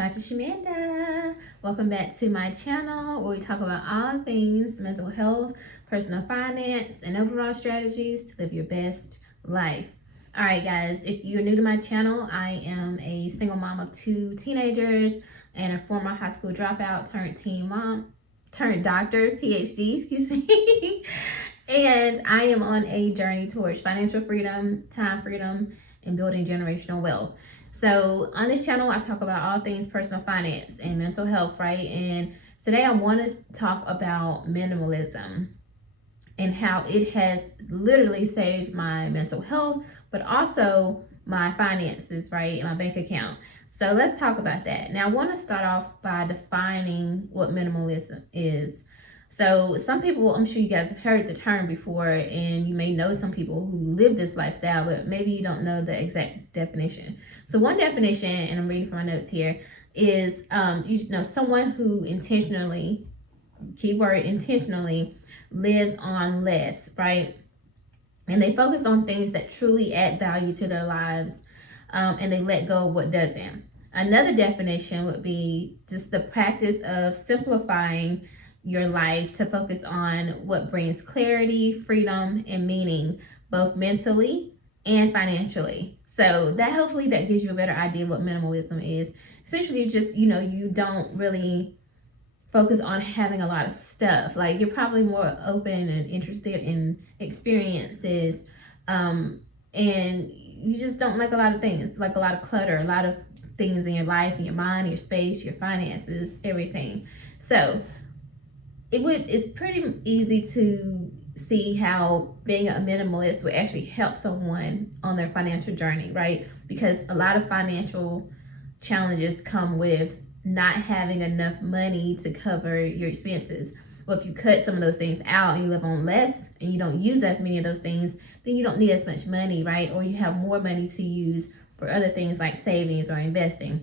Dr. Shamanda. Welcome back to my channel where we talk about all things mental health, personal finance, and overall strategies to live your best life. All right, guys, if you're new to my channel, I am a single mom of 2 teenagers and a former high school dropout turned teen mom, turned doctor, PhD, excuse me. And I am on a journey towards financial freedom, time freedom, and building generational wealth. So on this channel, I talk about all things personal finance and mental health, right? And today I want to talk about minimalism and how it has literally saved my mental health, but also my finances, right? And my bank account. So let's talk about that. Now I want to start off by defining what minimalism is. So some people, I'm sure you guys have heard the term before, and you may know some people who live this lifestyle, but maybe you don't know the exact definition. So one definition, and I'm reading from my notes here, is someone who intentionally, keyword intentionally, lives on less, right? And they focus on things that truly add value to their lives, and they let go of what doesn't. Another definition would be just the practice of simplifying your life to focus on what brings clarity, freedom, and meaning, both mentally and financially. So that hopefully that gives you a better idea of what minimalism is. Essentially, just, you don't really focus on having a lot of stuff. Like, you're probably more open and interested in experiences, and you just don't like a lot of things, like a lot of clutter, a lot of things in your life, in your mind, your space, your finances, everything. So it's pretty easy to see how being a minimalist would actually help someone on their financial journey, right? Because a lot of financial challenges come with not having enough money to cover your expenses. Well, if you cut some of those things out and you live on less and you don't use as many of those things, then you don't need as much money, right? Or you have more money to use for other things like savings or investing.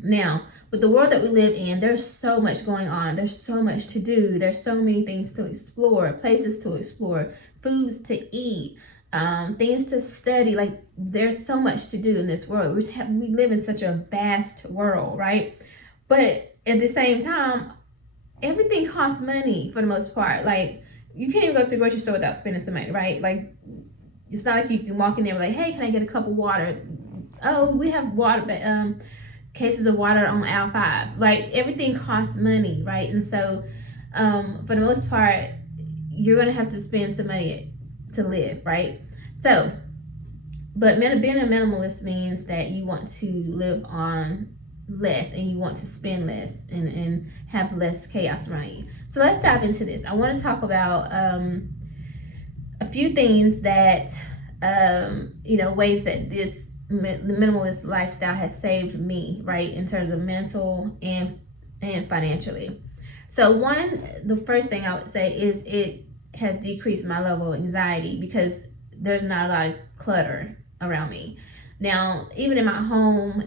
Now, with the world that we live in, there's so much going on. There's so much to do. There's so many things to explore, places to explore, foods to eat, things to study. Like, there's so much to do in this world. We live in such a vast world, right? But at the same time, everything costs money for the most part. Like, you can't even go to the grocery store without spending some money, right? Like, it's not like you can walk in there and be like, hey, can I get a cup of water? Oh, we have water, but cases of water on aisle 5. Like, everything costs money, right? And so for the most part, you're going to have to spend some money to live, right? So, but being a minimalist means that you want to live on less and you want to spend less and have less chaos around you. So let's dive into this. I want to talk about a few things that ways that the minimalist lifestyle has saved me, right, in terms of mental and financially. So the first thing I would say is it has decreased my level of anxiety because there's not a lot of clutter around me. Now, even in my home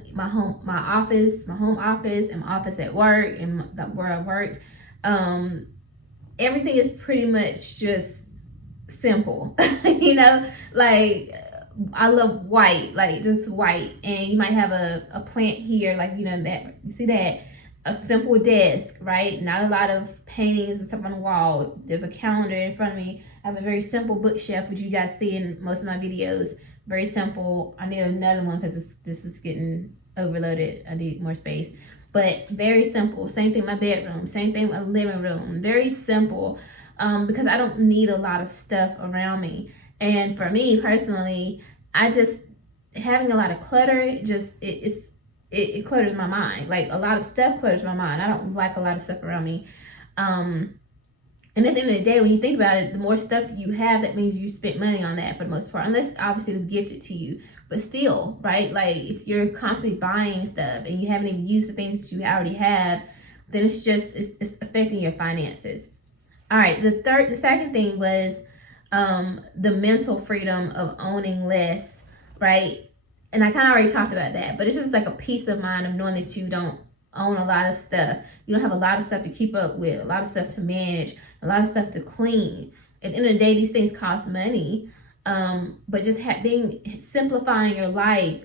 office, and my office at work, and where I work, everything is pretty much just simple. Like, I love white, like just white. And you might have a plant here, like, that, you see that, a simple desk, right? Not a lot of paintings and stuff on the wall. There's a calendar in front of me. I have a very simple bookshelf, which you guys see in most of my videos. Very simple. I need another one because this is getting overloaded. I need more space. But very simple. Same thing in my bedroom. Same thing in my living room. Very simple, because I don't need a lot of stuff around me. And for me personally, having a lot of clutter, it clutters my mind. Like, a lot of stuff clutters my mind. I don't like a lot of stuff around me. And at the end of the day, when you think about it, the more stuff you have, that means you spent money on that for the most part, unless obviously it was gifted to you. But still, right? Like, if you're constantly buying stuff and you haven't even used the things that you already have, then it's affecting your finances. All right, the second thing was the mental freedom of owning less, right? And I kind of already talked about that, but it's just like a peace of mind of knowing that you don't own a lot of stuff. You don't have a lot of stuff to keep up with, a lot of stuff to manage, a lot of stuff to clean. At the end of the day, these things cost money, but just simplifying your life,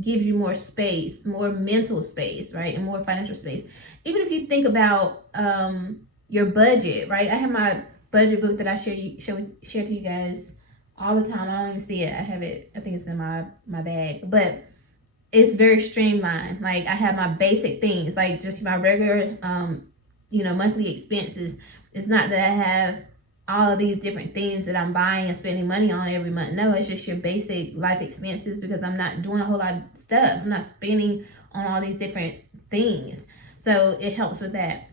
gives you more space, more mental space, right? And more financial space. Even if you think about your budget, right? I have my budget book that I share to you guys all the time. I don't even see it. I have it, I think it's in my bag. But it's very streamlined. Like I have my basic things, like just my regular monthly expenses. It's not that I have all of these different things that I'm buying and spending money on every month. No, it's just your basic life expenses, because I'm not doing a whole lot of stuff. I'm not spending on all these different things. So it helps with that.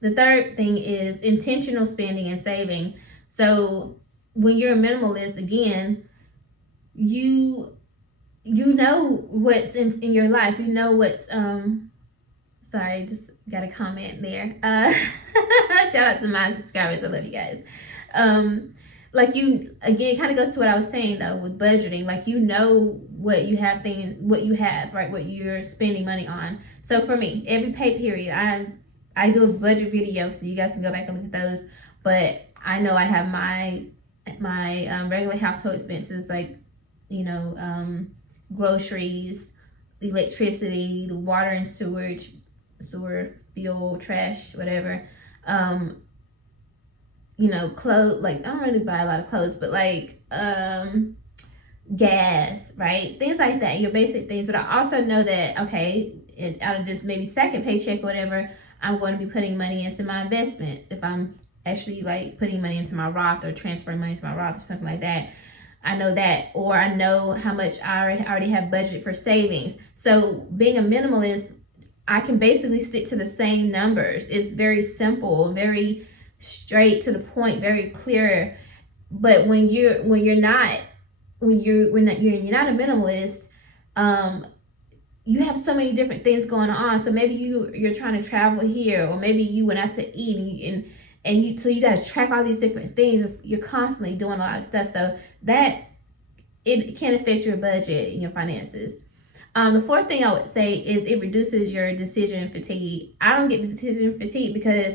The third thing is intentional spending and saving. So when you're a minimalist, again, you know what's in your life. You know what's sorry, just got a comment there. Shout out to my subscribers. I love you guys. Like you, again, it kind of goes to what I was saying though with budgeting. Like you know what you have, right? What you're spending money on. So for me, every pay period, I do a budget video, so you guys can go back and look at those. But I know I have my regular household expenses, like groceries, electricity, the water and sewer, fuel, trash, whatever. Clothes, like I don't really buy a lot of clothes, but like gas, right? Things like that, your basic things. But I also know that, okay, out of this maybe second paycheck or whatever, I'm going to be putting money into my investments. If I'm actually like putting money into my Roth or transferring money to my Roth or something like that, I know that. Or I know how much I already have budgeted for savings. So being a minimalist, I can basically stick to the same numbers. It's very simple, very straight to the point, very clear. But when you're not a minimalist, you have so many different things going on. So maybe you're trying to travel here, or maybe you went out to eat so you got to track all these different things. You're constantly doing a lot of stuff, so that it can affect your budget and your finances. The fourth thing I would say is it reduces your decision fatigue. I don't get the decision fatigue because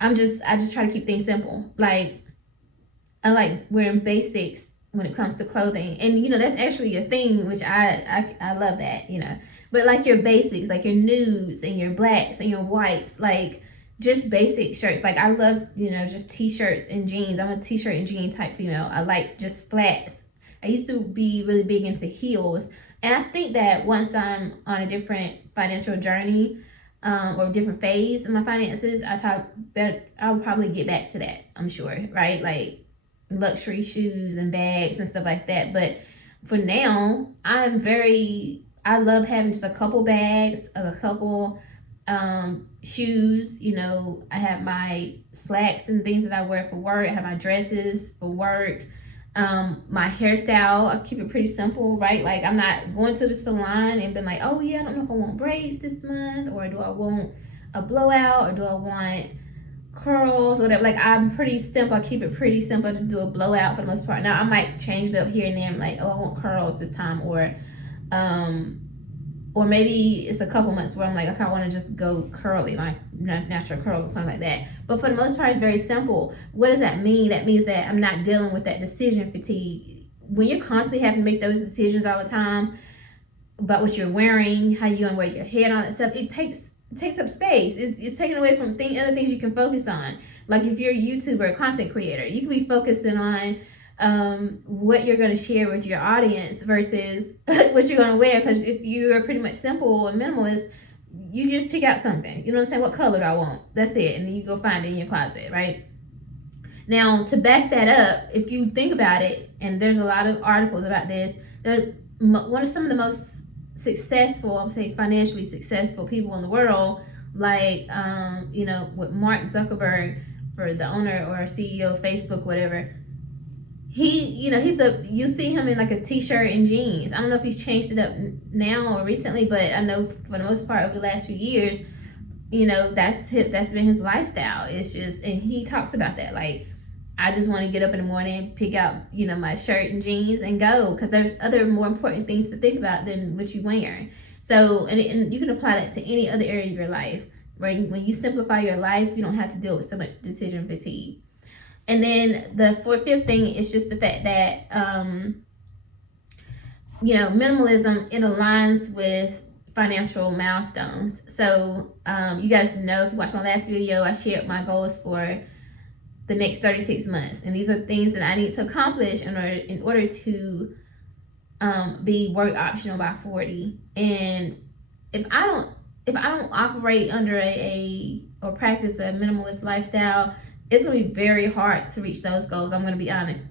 I just try to keep things simple. Like I like wearing basics when it comes to clothing, and that's actually a thing, which I love that. But like your basics, like your nudes and your blacks and your whites, like just basic shirts. Like I love just t-shirts and jeans. I'm a t-shirt and jean type female. I like just flats. I used to be really big into heels, and I think that once I'm on a different financial journey or a different phase in my finances, I'll probably get back to that, I'm sure, right? Like luxury shoes and bags and stuff like that. But for now, I love having just a couple bags, a couple shoes. I have my slacks and things that I wear for work. I have my dresses for work. My hairstyle, I keep it pretty simple, right? Like I'm not going to the salon and being like, oh yeah, I don't know if I want braids this month, or do I want a blowout, or do I want curls, or whatever. Like I'm pretty simple. I keep it pretty simple. I just do a blowout for the most part. Now I might change it up here and there. I'm like, oh, I want curls this time, or maybe it's a couple months where I'm like, okay, I want to just go curly, like natural curls or something like that. But for the most part, it's very simple. What does that mean? That means that I'm not dealing with that decision fatigue. When you're constantly having to make those decisions all the time about what you're wearing, how you're going to wear your hair and all that stuff, it takes up space. It's taken away from other things you can focus on. Like if you're a YouTuber, a content creator, you can be focusing on what you're going to share with your audience versus what you're going to wear. Because if you're pretty much simple and minimalist, you just pick out something. You know what I'm saying? What color do I want? That's it. And then you go find it in your closet, right? Now, to back that up, if you think about it, and there's a lot of articles about this, there's some of the most successful, I'm saying financially successful people in the world, like, with Mark Zuckerberg, for the owner or CEO of Facebook, whatever. You see him in like a t-shirt and jeans. I don't know if he's changed it up now or recently, but I know for the most part over the last few years, that's been his lifestyle. It's just, and he talks about that. Like, I just want to get up in the morning, pick out, my shirt and jeans and go, because there's other more important things to think about than what you're wearing. So, and you can apply that to any other area of your life, right? When you simplify your life, you don't have to deal with so much decision fatigue. And then the fifth thing is just the fact that minimalism, it aligns with financial milestones. So you guys know, if you watched my last video, I shared my goals for the next 36 months, and these are things that I need to accomplish in order to be work optional by 40. And if I don't operate under or practice a minimalist lifestyle, it's gonna be very hard to reach those goals. I'm gonna be honest,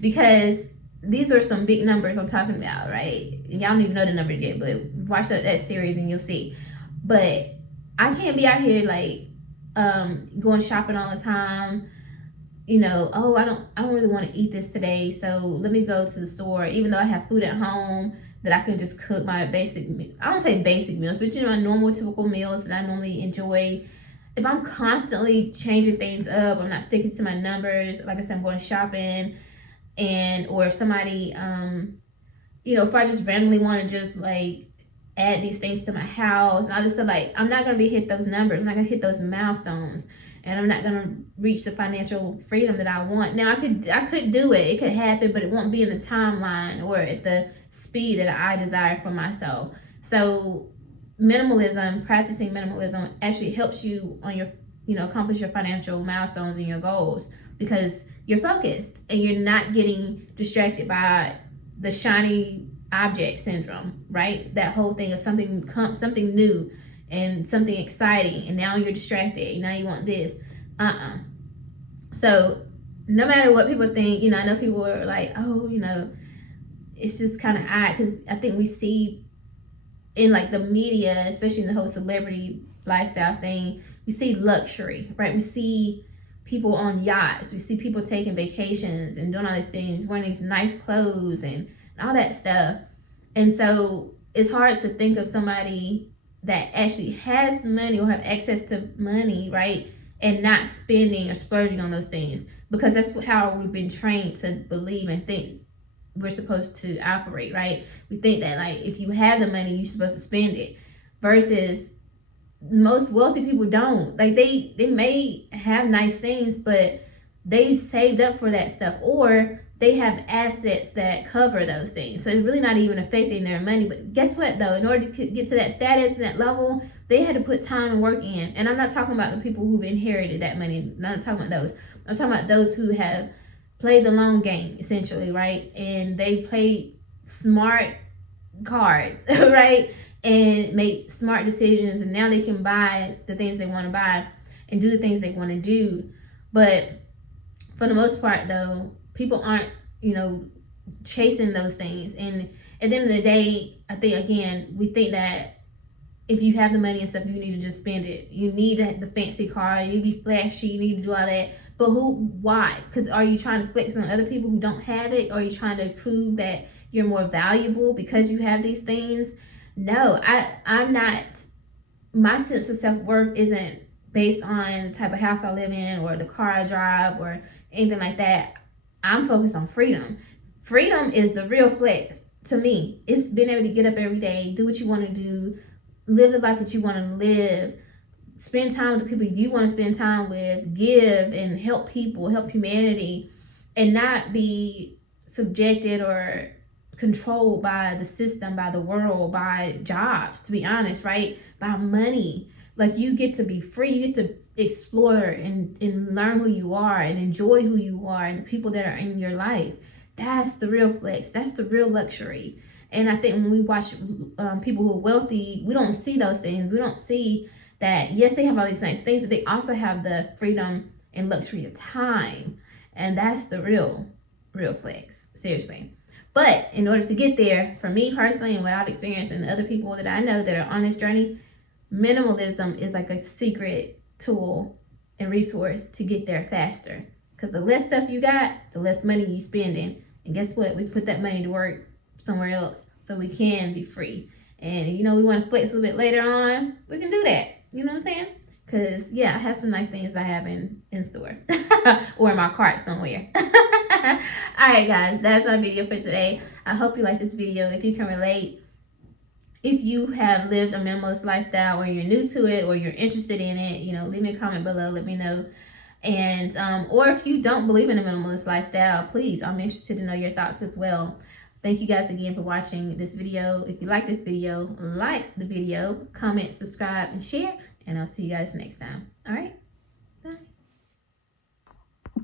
because these are some big numbers I'm talking about, right? Y'all don't even know the numbers yet, but watch that series and you'll see. But I can't be out here like going shopping all the time. Oh, I don't really want to eat this today, so let me go to the store, even though I have food at home that I can just cook my basic, I don't say basic meals, but my normal typical meals that I normally enjoy. If I'm constantly changing things up, I'm not sticking to my numbers, like I said, I'm going shopping, or if somebody if I just randomly want to just like add these things to my house and all this stuff, like I'm not gonna hit those numbers, I'm not gonna hit those milestones, and I'm not gonna reach the financial freedom that I want. Now I could do it could happen, but it won't be in the timeline or at the speed that I desire for myself. So practicing minimalism actually helps you on your accomplish your financial milestones and your goals, because you're focused and you're not getting distracted by the shiny object syndrome, right? That whole thing of something new and something exciting, and now you're distracted, now you want this. So no matter what people think, I know people are like, oh, it's just kind of odd, because I think we see in like the media, especially in the whole celebrity lifestyle thing, we see luxury, right? We see people on yachts, we see people taking vacations and doing all these things, wearing these nice clothes and all that stuff. And so it's hard to think of somebody that actually has money or have access to money, right, and not spending or splurging on those things, because that's how we've been trained to believe and think we're supposed to operate, right? We think that like if you have the money, you're supposed to spend it, versus most wealthy people don't. Like they may have nice things, but they saved up for that stuff, or they have assets that cover those things. So it's really not even affecting their money. But guess what though? In order to get to that status and that level, they had to put time and work in. And I'm not talking about the people who've inherited that money. I'm not talking about those. I'm talking about those who have played the long game, essentially, right? And they played smart cards, right? And make smart decisions, and now they can buy the things they want to buy and do the things they want to do. But for the most part though, people aren't chasing those things. And at the end of the day, I think again, we think that if you have the money and stuff, you need to just spend it. You need the fancy car, you need to be flashy, you need to do all that. But why? Because are you trying to flex on other people who don't have it? Or are you trying to prove that you're more valuable because you have these things? No, I'm not. My sense of self-worth isn't based on the type of house I live in or the car I drive or anything like that. I'm focused on freedom. Freedom is the real flex to me. It's being able to get up every day, do what you want to do, live the life that you want to live, spend time with the people you want to spend time with, give and help people, help humanity, and not be subjected or controlled by the system, by the world, by jobs, to be honest, right? By money. Like you get to be free, you get to explore and learn who you are and enjoy who you are and the people that are in your life. That's the real flex. That's the real luxury. And I think when we watch people who are wealthy, we don't see those things. We don't see that, yes, they have all these nice things, but they also have the freedom and luxury of time. And that's the real flex, seriously. But in order to get there, for me personally and what I've experienced and the other people that I know that are on this journey, minimalism is like a secret tool and resource to get there faster. Because the less stuff you got, the less money you spending. And guess what? We put that money to work somewhere else so we can be free. And we want to flex a little bit later on, we can do that. You know what I'm saying? Because yeah, I have some nice things I have in store or in my cart somewhere. Alright guys, that's our video for today. I hope you like this video. If you can relate, if you have lived a minimalist lifestyle or you're new to it or you're interested in it, leave me a comment below, let me know. And or if you don't believe in a minimalist lifestyle, please, I'm interested to know your thoughts as well. Thank you guys again for watching this video. If you like this video, like the video, comment, subscribe, and share. And I'll see you guys next time. All right.